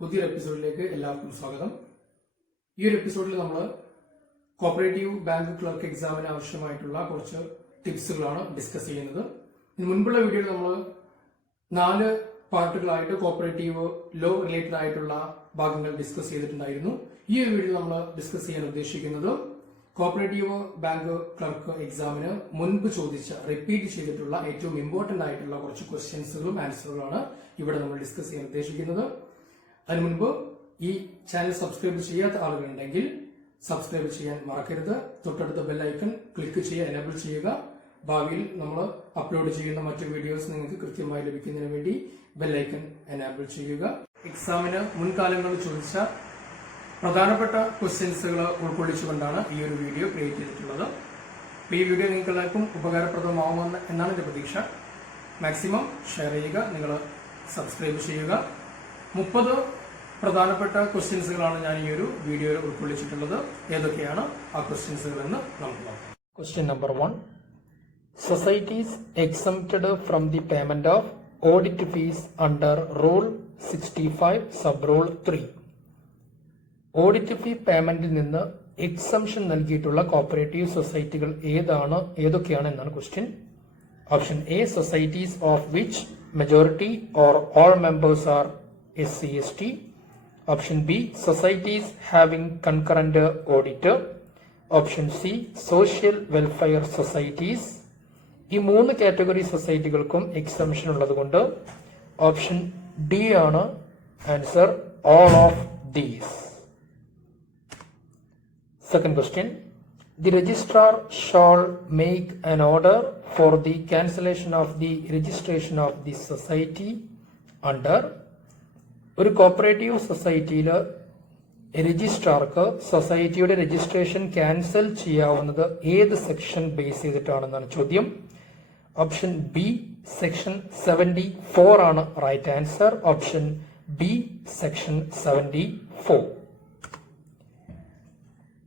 പുതിയൊരു എപ്പിസോഡിലേക്ക് എല്ലാവർക്കും സ്വാഗതം. ഈ ഒരു എപ്പിസോഡിൽ നമ്മൾ കോപ്പറേറ്റീവ് ബാങ്ക് ക്ലർക്ക് എക്സാമിന് ആവശ്യമായിട്ടുള്ള കുറച്ച് ടിപ്സുകളാണ് ഡിസ്കസ് ചെയ്യുന്നത്. ഇതിന് മുൻപുള്ള വീഡിയോയിൽ നമ്മൾ 4 പാർട്ടുകളായിട്ട് കോപ്പറേറ്റീവ് ലോ റിലേറ്റഡ് ആയിട്ടുള്ള ഭാഗങ്ങൾ ഡിസ്കസ് ചെയ്തിട്ടുണ്ടായിരുന്നു. ഈ ഒരു വീഡിയോ നമ്മൾ ഡിസ്കസ് ചെയ്യാൻ ഉദ്ദേശിക്കുന്നത് കോപ്പറേറ്റീവ് ബാങ്ക് ക്ലർക്ക് എക്സാമിന് മുൻപ് ചോദിച്ച റിപ്പീറ്റ് ചെയ്തിട്ടുള്ള ഏറ്റവും ഇമ്പോർട്ടന്റ് ആയിട്ടുള്ള കുറച്ച് ക്വസ്റ്റ്യൻസുകളും ആൻസറുകളാണ് ഇവിടെ നമ്മൾ ഡിസ്കസ് ചെയ്യാൻ ഉദ്ദേശിക്കുന്നത്. അതിനു മുൻപ് ഈ ചാനൽ സബ്സ്ക്രൈബ് ചെയ്യാത്ത ആളുകളുണ്ടെങ്കിൽ സബ്സ്ക്രൈബ് ചെയ്യാൻ മറക്കരുത്. തൊട്ടടുത്ത ബെല്ലൈക്കൺ ക്ലിക്ക് ചെയ്യുക, എനേബിൾ ചെയ്യുക. ഭാവിയിൽ നമ്മൾ അപ്ലോഡ് ചെയ്യുന്ന മറ്റു വീഡിയോസ് നിങ്ങൾക്ക് കൃത്യമായി ലഭിക്കുന്നതിന് വേണ്ടി ബെല്ലൈക്കൺ എനേബിൾ ചെയ്യുക. എക്സാമിന് മുൻകാലങ്ങളിൽ ചോദിച്ച പ്രധാനപ്പെട്ട ക്വസ്റ്റ്യൻസുകൾ ഉൾക്കൊള്ളിച്ചുകൊണ്ടാണ് ഈ ഒരു വീഡിയോ ക്രിയേറ്റ് ചെയ്തിട്ടുള്ളത്. ഈ വീഡിയോ നിങ്ങൾക്ക് എല്ലാവർക്കും ഉപകാരപ്രദമാവുമെന്ന് എന്നാണ് എന്റെ പ്രതീക്ഷ. മാക്സിമം ഷെയർ ചെയ്യുക, നിങ്ങൾ സബ്സ്ക്രൈബ് ചെയ്യുക. 30 പ്രധാനപ്പെട്ട ക്വസ്റ്റ്യൻസുകളാണ് ഞാൻ ഈ ഒരു വീഡിയോയിൽ ഉൾക്കൊള്ളിച്ചിട്ടുള്ളത്. ഏതൊക്കെയാണ് ആ ക്വസ്റ്റ്യൻസുകൾ എന്ന് നമുക്ക് നോക്കാം. Question number 1. Societies exempted from the payment of audit fees under Rule 65 Sub Rule 3. Audit fee പേയ്മെന്റിൽ നിന്ന് എക്സംഷൻ നൽകിയിട്ടുള്ള കോപ്പറേറ്റീവ് സൊസൈറ്റികൾ ഏതൊക്കെയാണ് എന്നാണ് question. Option A, societies of which majority or all members are SC/ST. Option B, societies having concurrent audit. Option C, social welfare societies. ഈ 3 category സൊസൈറ്റികൾക്കും exemption ഉള്ളതുകൊണ്ട് option D ആണ് answer, all of these. Second question. The registrar shall make an order for the cancellation of the registration of the society under. ഒരു cooperative സൊസൈറ്റിയിൽ രജിസ്ട്രാർക്ക് സൊസൈറ്റിയുടെ registration cancel ചെയ്യാവുന്നത് ഏത് section base ചെയ്തിട്ടാണെന്നാണ് ചോദ്യം. Option B, section 74 ആണ് right answer. Option B, section 74.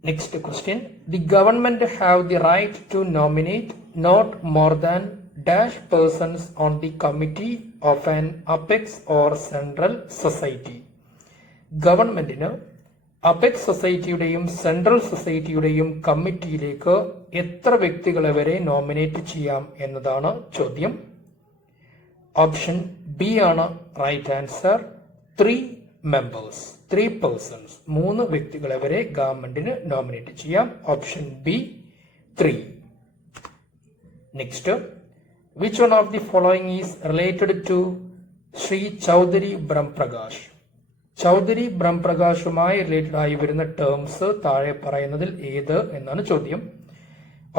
Next question. The government have the right to nominate not more than dash persons on the committee of an apex or central society. ഗവൺമെന്റിന് apex സൊസൈറ്റിയുടെയും central സൊസൈറ്റിയുടെയും കമ്മിറ്റിയിലേക്ക് എത്ര വ്യക്തികളെ വരെ nominate ചെയ്യാം എന്നതാണ് ചോദ്യം. Option B ആണ് right answer, 3 members, 3 persons, 3 വ്യക്തികളെ വരെ ഗവൺമെന്റിന് നോമിനേറ്റ് ചെയ്യാം. Option B 3. Next. Which one of the following is related to Shri Chaudhary Brahm Prakash? Chaudhary ബ്രഹ്മപ്രകാശുമായി റിലേറ്റഡ് ആയി വരുന്ന ടേംസ് താഴെ പറയുന്നതിൽ ഏത് എന്നാണ് ചോദ്യം.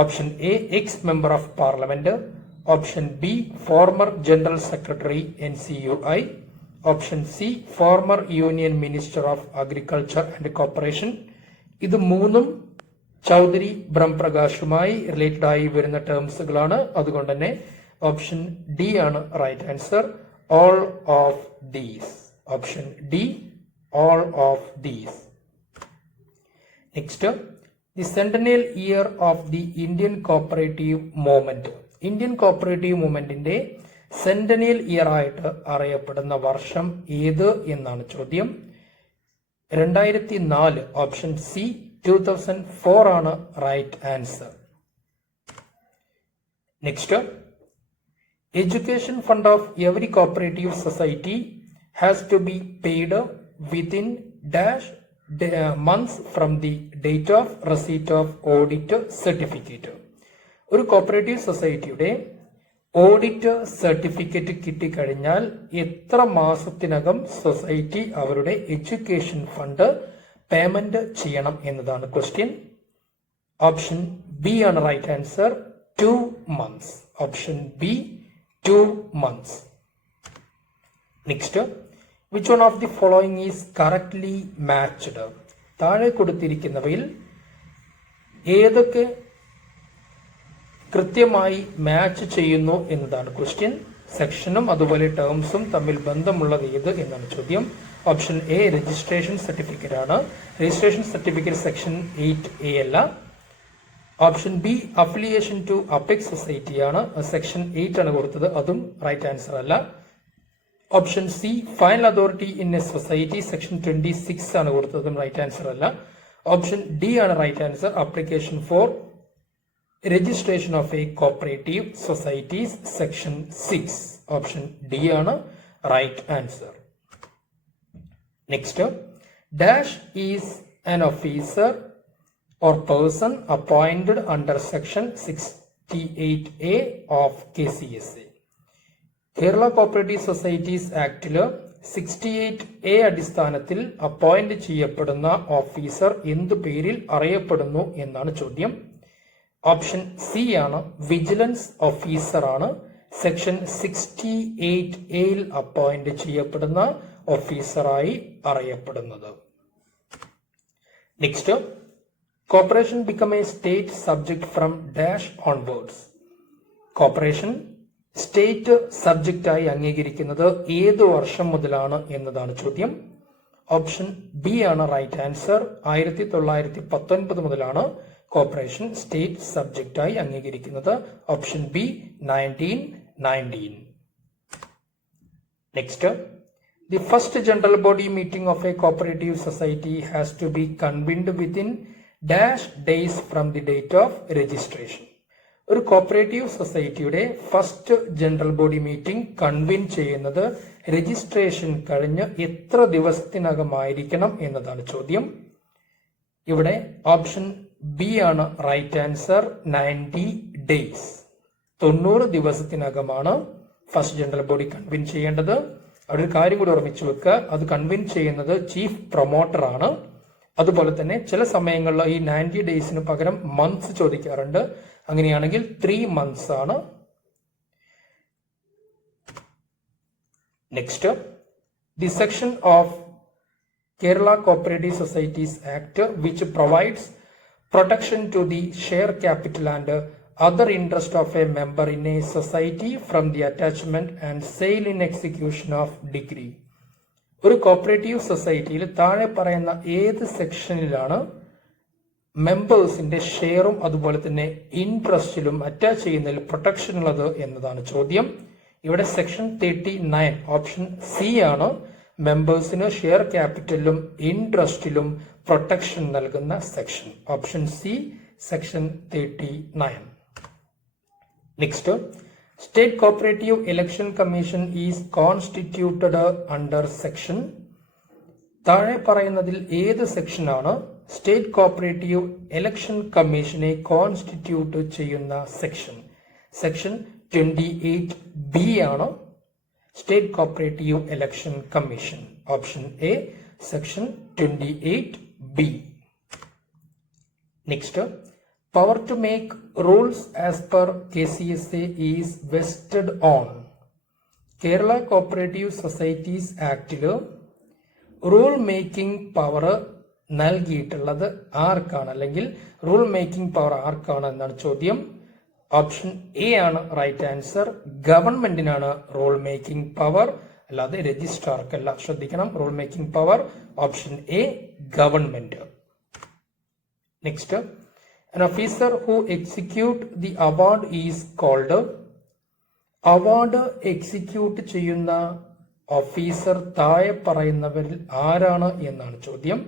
Option A, ex member of parliament. Option B, former general secretary NCUI. Option C, former union minister of agriculture and corporation. ഇത് 3ഉം ചൗധരി ബ്രഹ്മപ്രകാശുമായി റിലേറ്റഡ് ആയി വരുന്ന ടേംസുകളാണ്. അതുകൊണ്ട് തന്നെ ഓപ്ഷൻ ഡി ആണ് right answer, all of these. Option D, all of these. Next. The centennial year of the Indian cooperative movement. Indian cooperative മൂവ്മെന്റിന്റെ സെന്റനിയൽ ഇയർ ആയിട്ട് അറിയപ്പെടുന്ന വർഷം ഏത് എന്നാണ് ചോദ്യം. 2004. ഓപ്ഷൻ സി, 2004 ആണ് right answer. Next. Education fund of every cooperative society has to be paid within dash months from the date of receipt of audit certificate. ഒരു cooperative സൊസൈറ്റിയുടെ ഓഡിറ്റ് സർട്ടിഫിക്കറ്റ് കിട്ടിക്കഴിഞ്ഞാൽ എത്ര മാസത്തിനകം സൊസൈറ്റി അവരുടെ എഡ്യൂക്കേഷൻ ഫണ്ട് പേയ്മെന്റ് ചെയ്യണം എന്നതാണ് question. Option B ആണ് right answer, 2 months. Option B, 2 months. Next. Which one of the following is correctly matched? താഴെ കൊടുത്തിരിക്കുന്നവയിൽ ഏതൊക്കെ കൃത്യമായി മാച്ച് ചെയ്യുന്നു എന്നതാണ് ക്വസ്റ്റ്യൻ. സെക്ഷനും അതുപോലെ ടേംസും തമ്മിൽ ബന്ധമുള്ളത് ഏത് എന്നാണ് ചോദ്യം. ഓപ്ഷൻ എ, രജിസ്ട്രേഷൻ സർട്ടിഫിക്കറ്റ് ആണ്. രജിസ്ട്രേഷൻ സർട്ടിഫിക്കറ്റ് സെക്ഷൻ 8A അല്ല. Option B, affiliation to apex society ആണ്. സെക്ഷൻ 8 ആണ് കൊടുത്തത്, അതും റൈറ്റ് ആൻസർ അല്ല. Option C final authority in a society section 26 ആണ് കൊടുത്തതും റൈറ്റ് ആൻസർ അല്ല. ഓപ്ഷൻ ഡി ആണ് right answer. Application for registration of a cooperative societies section 6. Option D ആണ് right answer. Next, dash is an officer or person appointed under section 68A of KCSA. Kerala cooperative societies ആക്ടില് 68A അടിസ്ഥാനത്തിൽ appoint ചെയ്യപ്പെടുന്ന officer എന്തു പേരിൽ അറിയപ്പെടുന്നു എന്നാണ് ചോദ്യം. Option C ആണ് വിജിലൻസ് ഓഫീസർ ആണ് സെക്ഷൻ 68A അപ്പോയിന്റ് ചെയ്യപ്പെടുന്ന ഓഫീസറായി അറിയപ്പെടുന്നത്. Next, corporation become a state subject from dash onwards. Corporation state സബ്ജക്റ്റായി അംഗീകരിക്കുന്നത് ഏത് വർഷം മുതലാണ് എന്നതാണ് ചോദ്യം. ഓപ്ഷൻ ബി ആണ് റൈറ്റ് ആൻസർ. 1919 മുതലാണ് കോർപ്പറേഷൻ സ്റ്റേറ്റ് സബ്ജക്റ്റായി അംഗീകരിക്കുന്നത്. Option B 1919. Next, the first general body meeting of a cooperative society has to be convened within dash days from the date of registration. ഒരു കോപ്പറേറ്റീവ് സൊസൈറ്റിയുടെ first general body meeting convene ചെയ്യുന്നത് registration കഴിഞ്ഞ് എത്ര ദിവസത്തിനകമായിരിക്കണം എന്നതാണ് ചോദ്യം. ഇവിടെ option B ആണ് റൈറ്റ് ആൻസർ. 90 days. 90 ദിവസത്തിനകമാണ് ഫസ്റ്റ് ജനറൽ ബോഡി കൺവീൻ ചെയ്യേണ്ടത്. അവിടെ ഒരു കാര്യം കൂടി ഓർമ്മിച്ചു വെക്കുക, അത് കൺവിൻസ് ചെയ്യുന്നത് ചീഫ് പ്രൊമോട്ടർ ആണ്. അതുപോലെ തന്നെ ചില സമയങ്ങളിൽ ഈ 90 daysന് പകരം മന്ത്സ് ചോദിക്കാറുണ്ട്. അങ്ങനെയാണെങ്കിൽ 3 months ആണ്. Next, the section of Kerala cooperative societies act which provides protection to the share capital and other interest of a member in a society from the attachment and sale in execution of decree. ഒരു cooperative സൊസൈറ്റിയിൽ താഴെ പറയുന്ന ഏത് സെക്ഷനിലാണ് മെമ്പേഴ്സിന്റെ ഷെയറും അതുപോലെ തന്നെ ഇൻട്രസ്റ്റിലും attach ചെയ്യുന്നതിൽ protection ഉള്ളത് എന്നതാണ് ചോദ്യം. ഇവിടെ സെക്ഷൻ 39 ഓപ്ഷൻ സി ആണ് മെമ്പേഴ്സിന് ഷെയർ ക്യാപിറ്റലിലും ഇൻട്രസ്റ്റിലും പ്രൊട്ടക്ഷൻ നൽകുന്ന section. Option C section 39. Next, State Cooperative Election Commission is constituted under section. താഴെ പറയുന്നതിൽ ഏത് സെക്ഷനാണ് സ്റ്റേറ്റ് കോപ്പറേറ്റീവ് ഇലക്ഷൻ കമ്മീഷനെ കോൺസ്റ്റിറ്റ്യൂട്ട് ചെയ്യുന്ന സെക്ഷൻ? സെക്ഷൻ 28B ആണ് state cooperative election commission. Option A section 28B. Next, power to make rules as per KCSA is vested on. Kerala cooperative societies ആക്ടില് rule making power നൽകിയിട്ടുള്ളത് ആർക്കാണ്, അല്ലെങ്കിൽ rule making power ആർക്കാണ് എന്നാണ് ചോദ്യം. Option A ആണ് right answer. ഗവൺമെന്റിനാണ് rule making power, അല്ലാതെ രജിസ്ട്രാർക്കല്ല. ശ്രദ്ധിക്കണം, rule making power option A government. Next, an officer who execute the award is called. Award execute ചെയ്യുന്ന ഓഫീസർ താഴെ പറയുന്നവരിൽ ആരാണ് എന്നാണ് ചോദ്യം.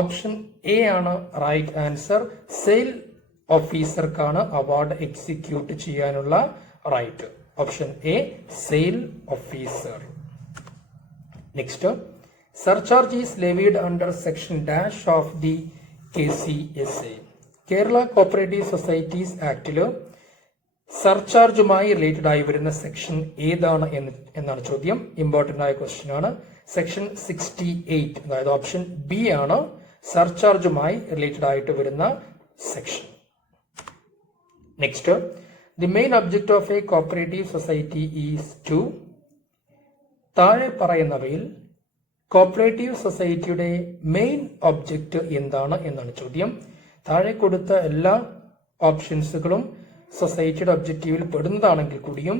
ഓപ്ഷൻ എ ആണ് റൈറ്റ് ആൻസർ. സെയിൽ ഓഫീസർക്കാണ് അവാർഡ് എക്സിക്യൂട്ട് ചെയ്യാനുള്ള right. Option A sale officer. Next, surcharge is levied under section dash of the KCSA. Kerala cooperative societies ആക്ടില് സർചാർജുമായി റിലേറ്റഡ് ആയി വരുന്ന സെക്ഷൻ ഏതാണ് എന്നാണ് ചോദ്യം. ഇമ്പോർട്ടന്റ് ആയ ക്വസ്റ്റ്യൻ ആണ്. സെക്ഷൻ 68, അതായത് ഓപ്ഷൻ ബി ആണ് സർചാർജുമായി റിലേറ്റഡ് ആയിട്ട് വരുന്ന section. Next, the main object of a cooperative society is to. താഴെ പറയുന്നവയിൽ കോപ്പറേറ്റീവ് സൊസൈറ്റിയുടെ മെയിൻ ഒബ്ജക്റ്റ് എന്താണ് എന്നാണ് ചോദ്യം. താഴെ കൊടുത്ത എല്ലാ ഓപ്ഷൻസുകളും സൊസൈറ്റിയുടെ ഒബ്ജക്റ്റീവിൽ പെടുന്നതാണെങ്കിൽ കൂടിയും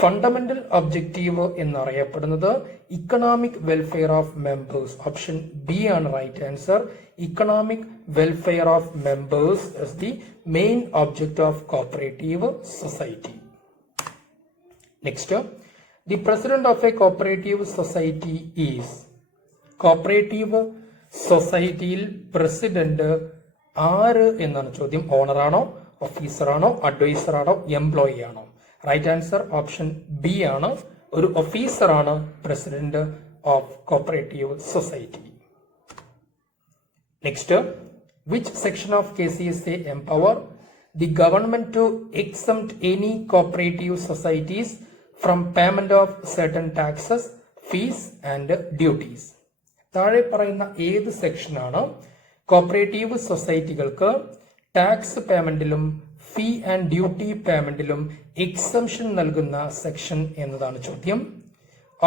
ഫണ്ടമെന്റൽ ഒബ്ജക്റ്റീവ് എന്നറിയപ്പെടുന്നത് economic welfare of members. Option B ആണ് right answer. Economic welfare of members is the main object of cooperative society. Next, The president of a cooperative society is. Cooperative സൊസൈറ്റിയിൽ പ്രസിഡന്റ് ആര് എന്നാണ് ചോദ്യം. ഓണറാണോ, ഓഫീസറാണോ, അഡ്വൈസറാണോ, employee ആണോ? റൈറ്റ് ആൻസർ ഓപ്ഷൻ ബി ആണ്. ഒരു ഓഫീസറാണ് president of cooperative society. Next, which section of KCSA empower the government to exempt any cooperative societies from payment of certain taxes, fees and duties? താഴെ പറയുന്ന ഏത് സെക്ഷനാണ് കോപ്പറേറ്റീവ് സൊസൈറ്റികൾക്ക് tax പേയ്മെന്റിലും fee and duty പേയ്മെന്റിലും എക്സംഷൻ നൽകുന്ന section എന്നതാണ് ചോദ്യം.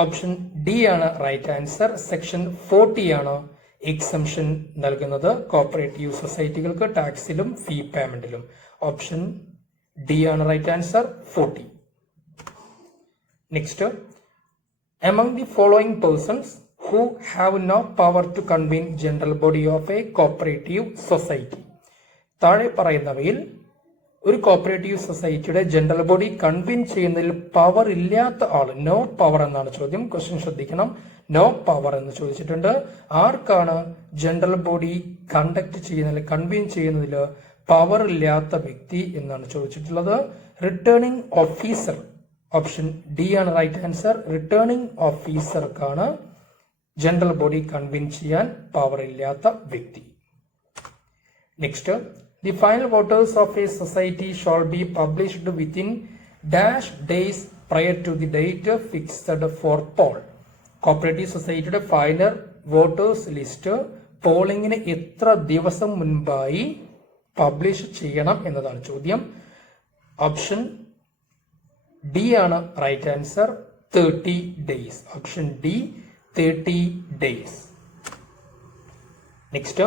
ഓപ്ഷൻ ഡി ആണ് റൈറ്റ് ആൻസർ. സെക്ഷൻ 40 ആണ് എക്സംഷൻ നൽകുന്നത് കോപ്പറേറ്റീവ് സൊസൈറ്റികൾക്ക് ടാക്സിലും ഫീ പേയ്മെന്റിലും. ഓപ്ഷൻ ഡി ആണ് right answer, 40. Next, among the following persons who have no power to convene general body of a cooperative society. താഴെ പറയുന്നവയിൽ ഒരു കോപ്പറേറ്റീവ് സൊസൈറ്റിയുടെ ജനറൽ ബോഡി കൺവീൻ ചെയ്യുന്നതിൽ പവർ ഇല്ലാത്ത ആള്, നോ പവർ എന്നാണ് ചോദ്യം. ക്വസ്റ്റ്യൻ ശ്രദ്ധിക്കണം, നോ പവർ എന്ന് ചോദിച്ചിട്ടുണ്ട്. ആർക്കാണ് ജനറൽ ബോഡി കണ്ടക്ട് ചെയ്യുന്നതിൽ, കൺവീൻ ചെയ്യുന്നതിൽ പവർ ഇല്ലാത്ത വ്യക്തി എന്നാണ് ചോദിച്ചിട്ടുള്ളത്? Returning officer. ഓപ്ഷൻ ഡി ആണ് റൈറ്റ് ആൻസർ. റിട്ടേണിംഗ് ഓഫീസർക്കാണ് ജനറൽ ബോഡി കൺവീൻ ചെയ്യാൻ പവർ ഇല്ലാത്ത വ്യക്തി. Next, the final voters of a society shall be published within dash days prior to the date fixed for poll. Cooperative സൊസൈറ്റിയുടെ final voters list പോളിംഗിന് എത്ര ദിവസം മുൻപായി publish ചെയ്യണം എന്നതാണ് ചോദ്യം. ഓപ്ഷൻ ഡി ആണ് right answer, 30 days. Option D 30 days. Next,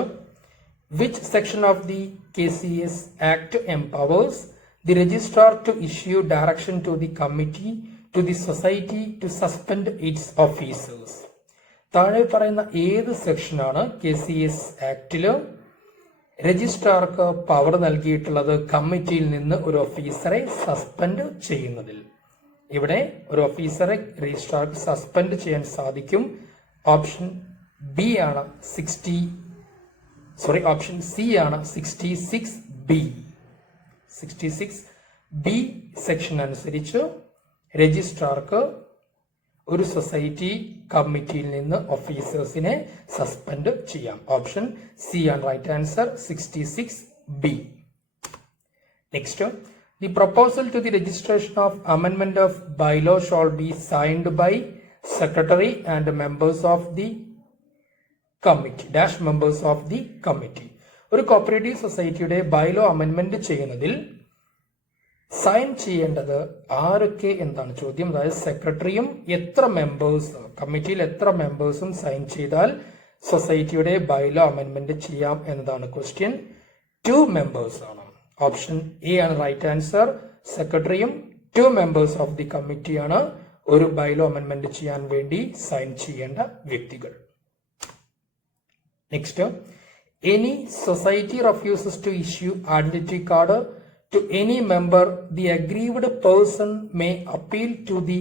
which section of the KCS Act empowers the registrar to issue direction to the committee to the society to suspend its officers? താഴെ പറയുന്ന ഏത് സെക്ഷനാണ് KCS ആക്ടില് രജിസ്ട്രാർക്ക് power നൽകിയിട്ടുള്ളത് കമ്മിറ്റിയിൽ നിന്ന് ഒരു ഓഫീസറെ suspend ചെയ്യുന്നതിൽ? ഇവിടെ ഒരു ഓഫീസറെ രജിസ്ട്രാർക്ക് സസ്പെൻഡ് ചെയ്യാൻ സാധിക്കും. ഓപ്ഷൻ ബി ആണ് ഓപ്ഷൻ സി ആണ് 66B. 66B സെക്ഷൻ അനുസരിച്ച് രജിസ്ട്രാർക്ക് ഒരു സൊസൈറ്റി കമ്മിറ്റിയിൽ നിന്ന് ഓഫീസേഴ്സിനെ സസ്പെൻഡ് ചെയ്യാം. ഓപ്ഷൻ സി ആണ് right answer, 66B. Next, the proposal to the registration of amendment of bylaw shall be signed by secretary and members of the committee dash members of the committee. ഒരു cooperative സൊസൈറ്റിയുടെ bylaw അമെൻമെന്റ് ചെയ്യുന്നതിൽ sign ചെയ്യേണ്ടത് ആരൊക്കെ എന്നാണ് ചോദ്യം. അതായത് സെക്രട്ടറിയും എത്ര മെമ്പേഴ്സ്, കമ്മിറ്റിയിൽ എത്ര മെമ്പേഴ്സും സൈൻ ചെയ്താൽ സൊസൈറ്റിയുടെ ബൈലോ അമെൻമെന്റ് ചെയ്യാം എന്നതാണ് ക്വസ്റ്റ്യൻ. 2 members ആണ്. ഓപ്ഷൻ എ ആണ് റൈറ്റ് ആൻസർ. സെക്രട്ടറിയും 2 members ഓഫ് ദി കമ്മിറ്റിയാണ് ഒരു ബൈലോ അമെൻമെന്റ് ചെയ്യാൻ വേണ്ടി സൈൻ ചെയ്യേണ്ട വ്യക്തികൾ. Next, any society refuses to issue identity card to any member, the aggrieved person may appeal to the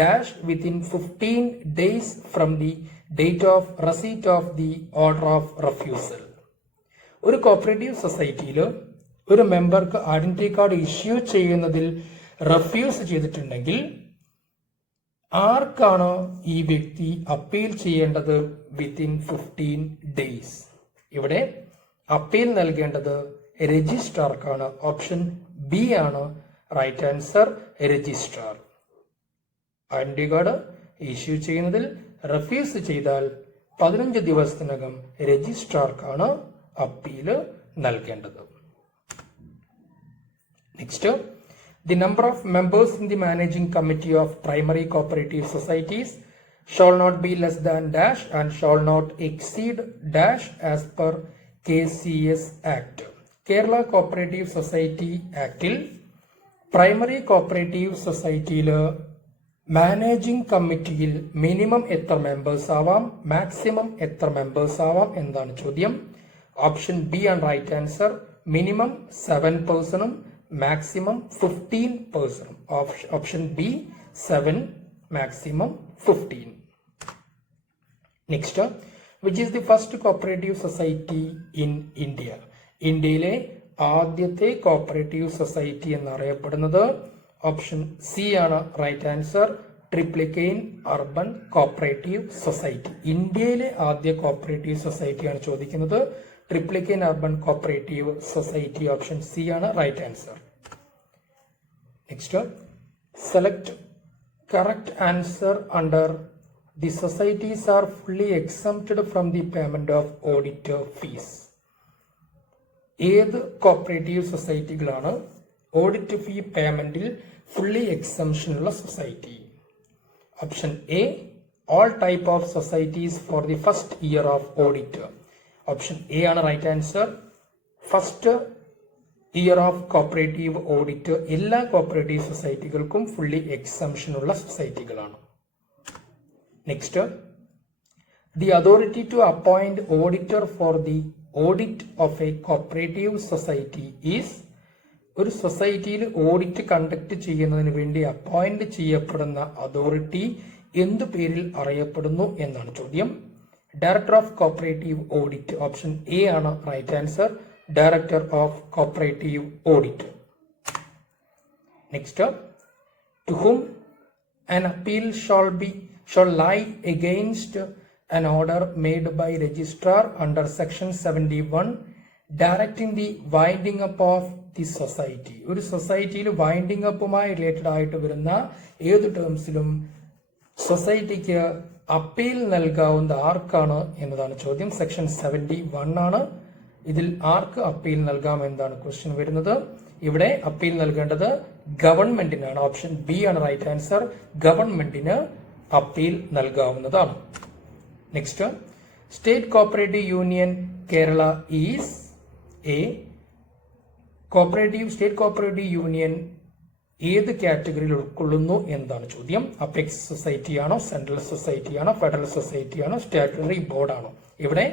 dash within 15 days from the date of receipt of the order of refusal. ഒരു cooperative സൊസൈറ്റിയിൽ ഒരു മെമ്പർക്ക് identity card issue ചെയ്യുന്നതിൽ refuse ചെയ്തിട്ടുണ്ടെങ്കിൽ ആർക്കാണ് ഈ വ്യക്തി appeal ചെയ്യേണ്ടത്? Within 15 days. ഇവിടെ അപ്പീൽ നൽകേണ്ടത് രജിസ്ട്രാർക്കാണ്. ഓപ്ഷൻ ബി ആണ് right answer, registrar. Identity card issue ചെയ്യുന്നതിൽ റെഫ്യൂസ് ചെയ്താൽ 15 ദിവസത്തിനകം രജിസ്ട്രാർക്കാണ് അപ്പീല് നൽകേണ്ടത്. Next, the number of members in the managing committee of primary cooperative societies shall not be less than dash and shall not exceed dash as per KCS Act. Kerala cooperative society ആക്ടിൽ primary cooperative സൊസൈറ്റിയിൽ managing കമ്മിറ്റിയിൽ minimum എത്ര members ആവാം, maximum എത്ര members ആവാം എന്നതാണ് ചോദ്യം. Option B ആണ് റൈറ്റ് ആൻസർ. മിനിമം 7 പേഴ്സണും മാക്സിമം 15 പേഴ്സണും. Option B 7 maximum 15. Next, which is the first cooperative society in India? ഇന്ത്യയിലെ ആദ്യത്തെ കോപ്പറേറ്റീവ് സൊസൈറ്റി എന്നറിയപ്പെടുന്നത് ഓപ്ഷൻ സി ആണ് right answer. Triplicane urban cooperative society. ഇന്ത്യയിലെ ആദ്യ കോപ്പറേറ്റീവ് സൊസൈറ്റിയാണ് ചോദിക്കുന്നത്. Triplicane urban cooperative society option C ആണ് right answer. Next, select correct answer under the societies are fully exempted from the payment of auditor fees. ഏത് കോപ്പറേറ്റീവ് സൊസൈറ്റികളാണ് audit fee പേയ്മെന്റിൽ fully exemption ഉള്ള സൊസൈറ്റി? Option A, all type of societies for the first year of audit. Option A ആണ് right answer. First year of cooperative audit എല്ലാ cooperative സൊസൈറ്റികൾക്കും fully exemption ഉള്ള സൊസൈറ്റികളാണ്. Next, the authority to appoint auditor for the audit of a cooperative society is. ഒരു സൊസൈറ്റിയിൽ audit conduct ചെയ്യുന്നതിന് വേണ്ടി appoint ചെയ്യപ്പെടുന്ന അതോറിറ്റി എന്തു പേരിൽ അറിയപ്പെടുന്നു എന്നാണ് ചോദ്യം. Director of cooperative audit option A ആണ് right answer. Director of cooperative audit. Next, to whom an appeal shall lie against an order made by registrar under section 71 directing the winding up of the society. ഒരു സൊസൈറ്റിയിൽ winding അപ്പുമായി related ആയിട്ട് വരുന്ന ഏത് ടേംസിലും സൊസൈറ്റിക്ക് appeal നൽകാവുന്ന ആർക്കാണ് എന്നതാണ് ചോദ്യം. സെക്ഷൻ 71 ആണ്. ഇതിൽ ആർക്ക് അപ്പീൽ നൽകാം എന്നതാണ് ക്വസ്റ്റ്യൻ വരുന്നത്. ഇവിടെ അപ്പീൽ നൽകേണ്ടത് ഗവൺമെന്റിനാണ്. ഓപ്ഷൻ ബി ആണ് റൈറ്റ് ആൻസർ. ഗവൺമെന്റിന് അപ്പീൽ നൽകാവുന്നതാണ്. Next, state cooperative union Kerala is a cooperative. State cooperative union ഏത് കാറ്റഗറിയിൽ ഉൾക്കൊള്ളുന്നു എന്നതാണ് ചോദ്യം. അപെക്സ് സൊസൈറ്റി ആണോ, സെൻട്രൽ സൊസൈറ്റി ആണോ, ഫെഡറൽ സൊസൈറ്റി ആണോ, സ്റ്റാറ്റ്യൂട്ടറി ബോർഡ് ആണോ? ഇവിടെ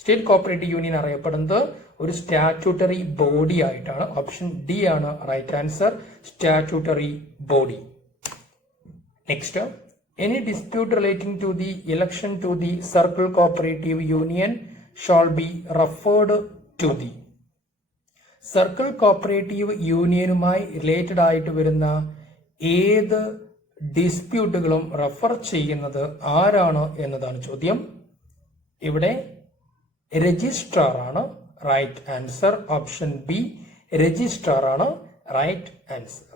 സ്റ്റേറ്റ് കോപ്പറേറ്റീവ് യൂണിയൻ അറിയപ്പെടുന്നത് ഒരു സ്റ്റാറ്റ്യൂട്ടറി ബോഡി ആയിട്ടാണ്. ഓപ്ഷൻ ഡി ആണ് right answer. Statutory body. Next, any dispute relating to the election to the circle cooperative union shall be referred to the. Circle cooperative യൂണിയനുമായി related ആയിട്ട് വരുന്ന ഏത് ഡിസ്പ്യൂട്ടുകളും refer ചെയ്യുന്നത് ആരാണ് എന്നതാണ് ചോദ്യം. ഇവിടെ രജിസ്ട്രാർ ആണ് right answer. Option B registrar ആണ് റൈറ്റ് ആൻസർ.